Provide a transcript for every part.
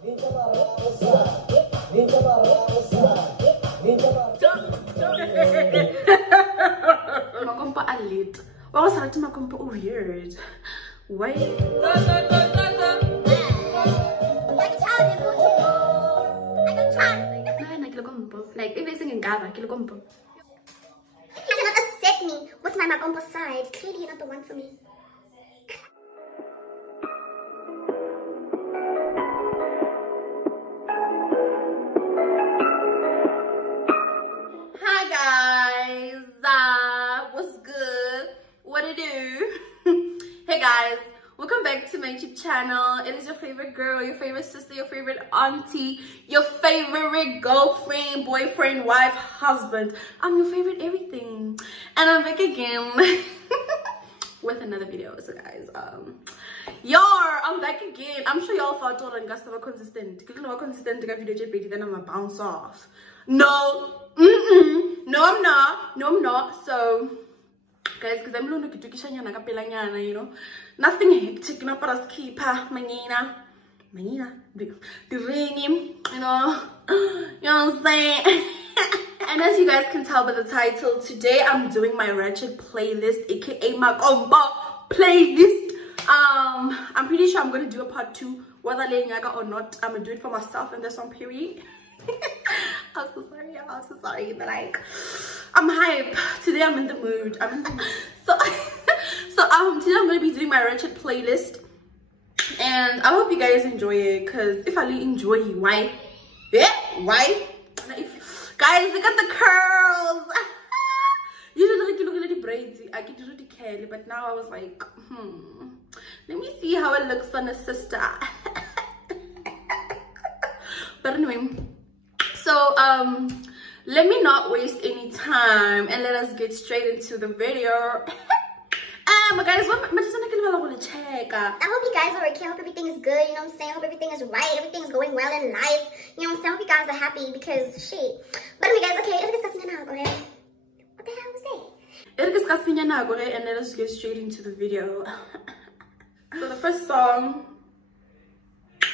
Makompo are lit. What was happening to Makompo? Weird. Why? Like if they sing in Gaba, Kilokompo. You cannot accept me with my Makompo side. Clearly you're not the one for me. Hi guys, what's good? What it do? Hey guys, welcome back to my YouTube channel. It is your favorite girl, your favorite sister, your favorite auntie, your favorite girlfriend, boyfriend, wife, husband. I'm your favorite everything, and I'm back again with another video. So guys, I'm back again. I'm sure y'all thought I'm consistent. Then I'm gonna bounce off. No, no I'm not. So guys, because I'm looking to you know, nothing hectic, no para skipa, manina, the ringing, you know what I'm saying? And as you guys can tell by the title, today I'm doing my Ratchet playlist, aka Makompo playlist. I'm pretty sure I'm gonna do a part 2, whether leyaga or not. I'm gonna do it for myself in this one period. I'm so sorry, but like, I'm hype. Today I'm in the mood. So today I'm gonna be doing my Ratchet playlist, and I hope you guys enjoy it. Cause if I really enjoy it, why? Yeah, why? Guys, look at the curls. Usually look at the braids. I get really curly, but now I was like, let me see how it looks on a sister. But anyway. So let me not waste any time and let us get straight into the video. Guys, I hope you guys are okay. I hope everything is good, you know what I'm saying? I hope everything is right, everything's going well in life, you know what I'm saying? I hope you guys are happy because shit. But anyway guys, okay, what the hell was that? And let us get straight into the video. So the first song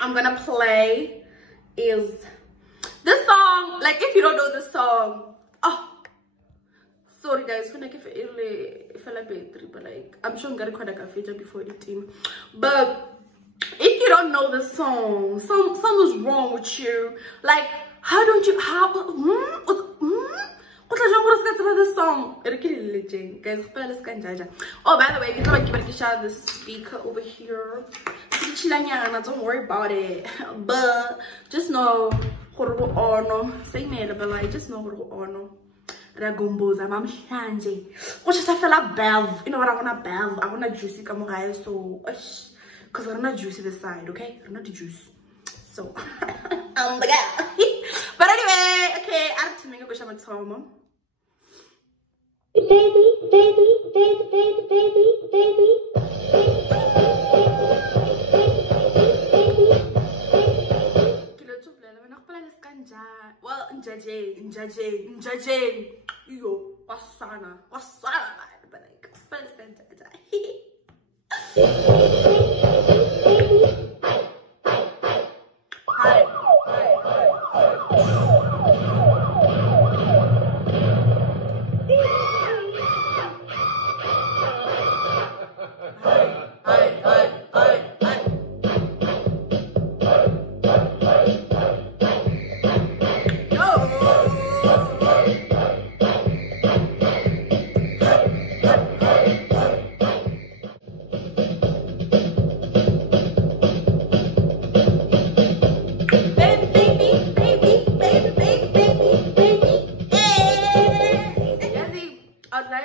I'm gonna play is this song. Like, if you don't know this song, oh, sorry guys, when I give it battery, but like, I'm sure I'm gonna call a feature before 18. But if you don't know this song, something's wrong with you. Like, how don't you, what's this song? Guys, oh, by the way, you know, I give a shout out the speaker over here. Don't worry about it, but just know say me, but like, just know Ragomboza, I'm Shanje. What just I feel like Bev? You know what I want to Bev? I want a juicy kamurai, so because I'm not juicy this side, okay? I'm not the juice. So I'm the girl. But anyway, okay, I have to make a question with Tom. Baby. Well, judging. Yo, wasana, but like,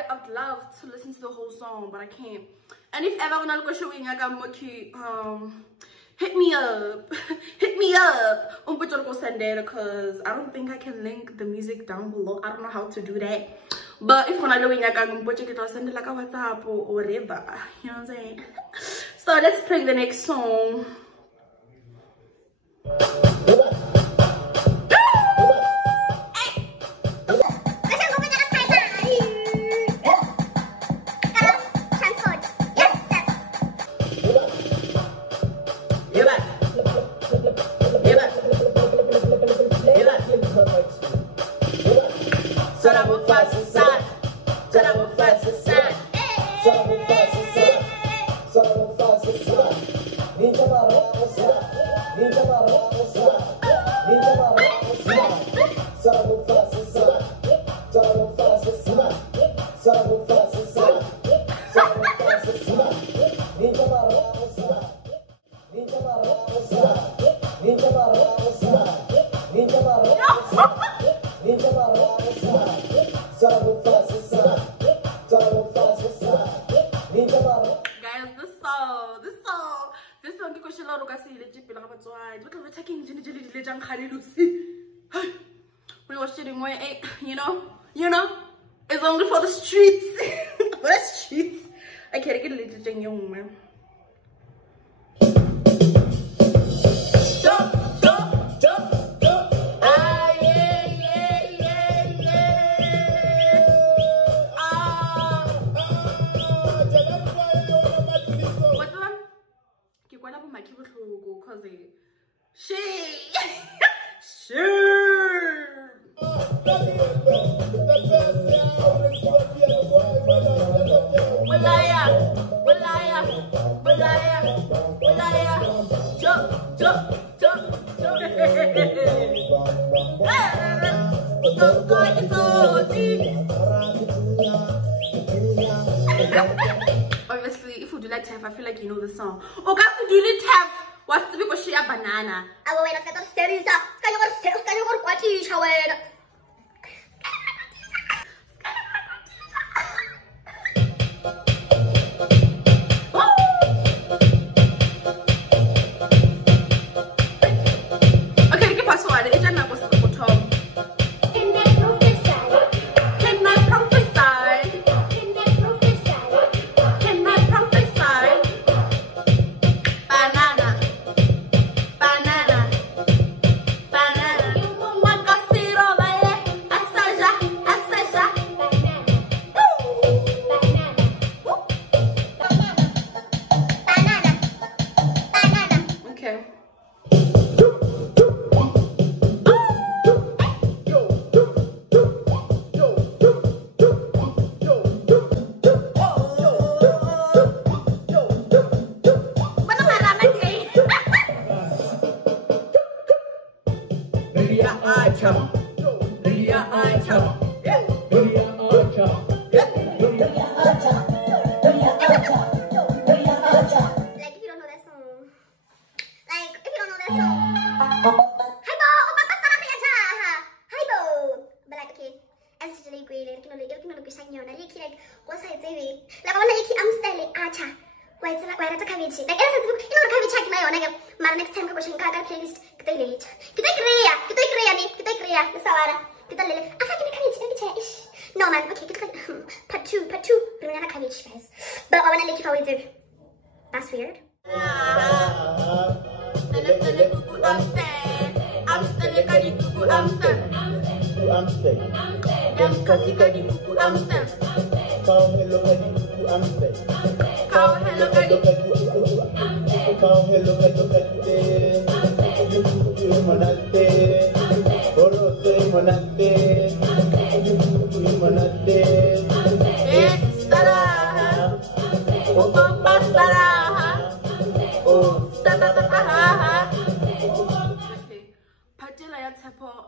I'd love to listen to the whole song, but I can't. And if ever when I look at showing hit me up because I don't think I can link the music down below. I don't know how to do that. But if when I doing I'll send it like a WhatsApp or whatever, you know what I'm saying? So let's play the next song. We were shooting way, you know, it's only for the streets. For the streets. I can't get a little thing, young man. Obviously, if we do like tap, I feel like you know the song. Oh, guys, we do like tap. What's the because she a banana? I will wait a second. No man, okay, part two. But we're not cabbage, guys. But I wanna let you how we do. That's weird.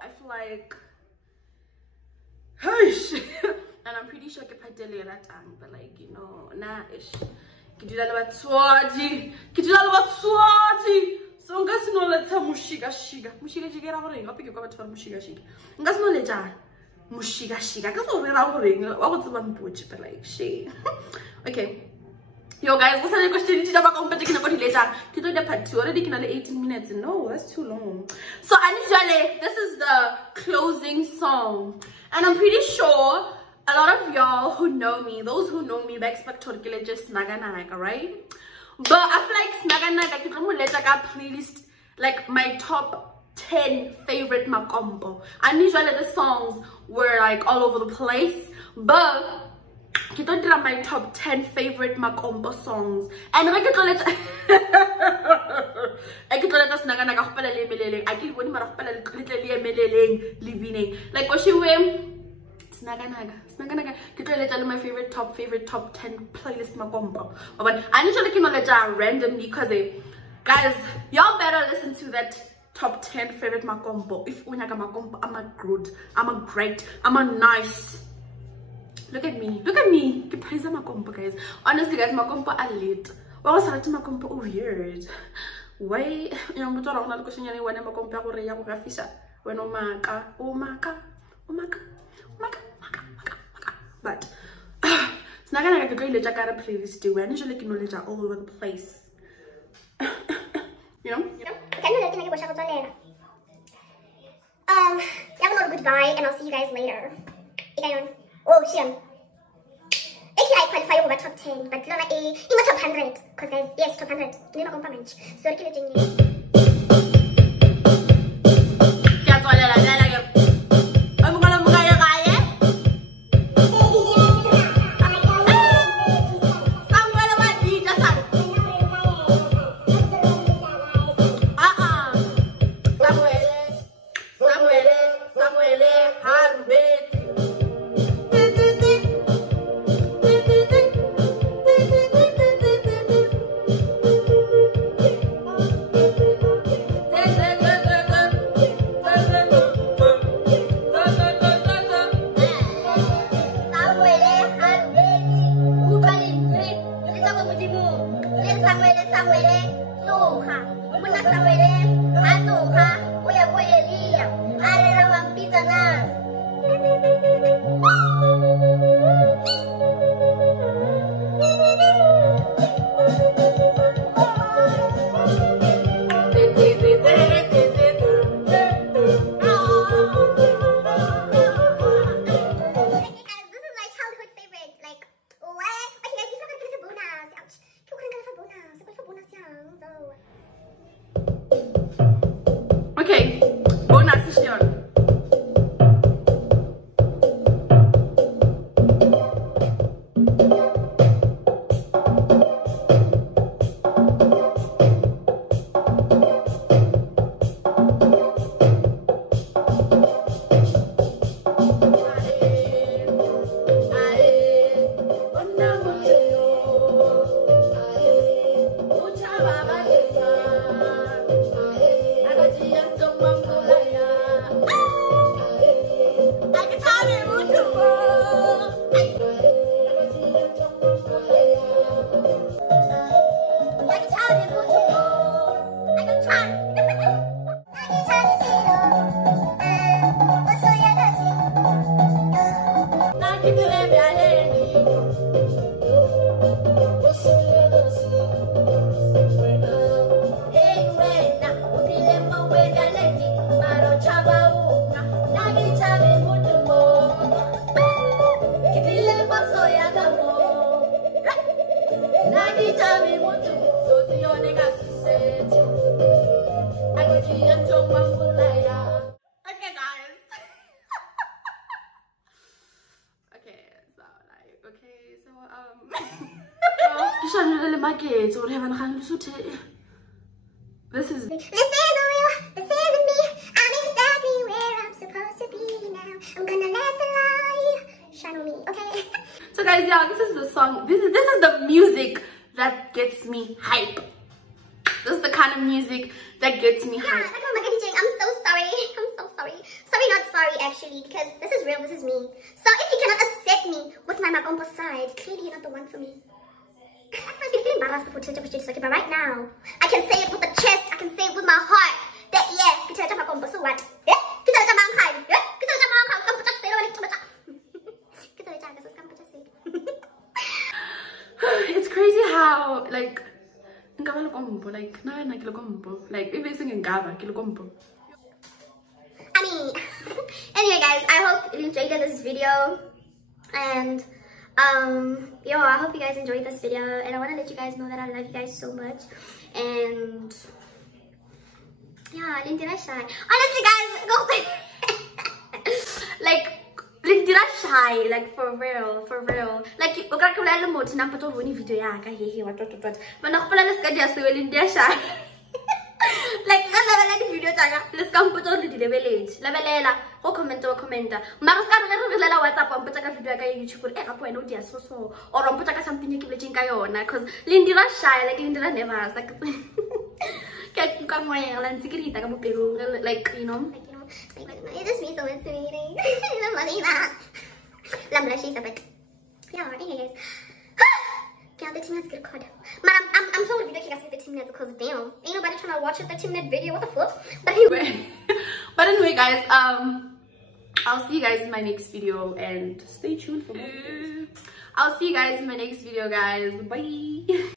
I feel like, and I'm pretty sure I can patele ratang, but like, you know, nah ish. Kidula la Tsotsi. So ngasi no let's mushiga jigera gore ga pike kwa batho ba mushiga. Ngasi no letja mushiga ka so rera gore wa go tseba mpotse but like she. Okay. Yo guys, what's the question? Did you Makompo part 2? Already 18 minutes. No, that's too long. So unusually, this is the closing song. And I'm pretty sure a lot of y'all who know me, those who know me, they expect to just naga, right? But I feel like naga playlist, like my top 10 favorite Makompo. Unusually the songs were like all over the place, but I don't do my top 10 favorite Makompo songs. And I could let us naga like what she went snaga my favorite top 10 playlist Makompo. But I usually cannot let randomly because Guys, y'all better listen to that top 10 favorite Makompo. If unyaka Makompo, I'm a good, I'm a great, I'm a nice. Look at me. Look at me. Ke praise Makompo, guys. Honestly, guys, Makompo are lit. What was that Makompo weird? Why? You know, but I don't know because you know when Makompo go re ya go gafisha. When maaka. But it's not gonna go let a playlist do. And usually can let all over the place. You know? Okay, I'm gonna wash up later. Have a little goodbye, and I'll see you guys later. Oh, Shiam. Actually, I qualify over top 10, but not in my top 100. Because guys, yes, top 100. You know, I'm so kill it. Okay, bonus session. This isn't me. I'm exactly where I'm supposed to be now. I'm gonna let the light shine on me, okay? So guys, yeah, this is the song. This is the music that gets me hype. This is the kind of music that gets me hype. Yeah, oh my God, I'm so sorry. I'm so sorry. Sorry, not sorry actually, because this is real, this is me. So if you cannot accept me with my Makompo side, clearly you're not the one for me. I feel embarrassed but right now, I can say it with the chest, I can say it with my heart, that yeah, so what? It's crazy how, like, I mean, anyway guys, I hope you enjoyed this video, and yo, I hope you guys enjoyed this video, and I want to let you guys know that I love you guys so much. And yeah, Lindira shy. Honestly guys, go like Lindira shy, like for real. Like okay, come let mo tina pato runi video ya ka he what. But no pala let's get just Lindira shy. Like let's video taga. Let's come put on the village. Levelela. Go commenta. Mara ska re la WhatsApp on putaka video ka YouTube e ka poena o dia so or on putaka something you keep ka yona cuz Lindira shy, like Lindira never like Like, you know. It just means so much to me. I'm blushing a bit. Yeah, anyways. Yeah, 13 minutes good card. Man, I'm so if you don't think 13 minutes because damn. Ain't nobody trying to watch a 13-minute video. What the fuck? But anyway, guys, I'll see you guys in my next video and stay tuned for more videos. I'll see you guys in my next video, guys. Bye.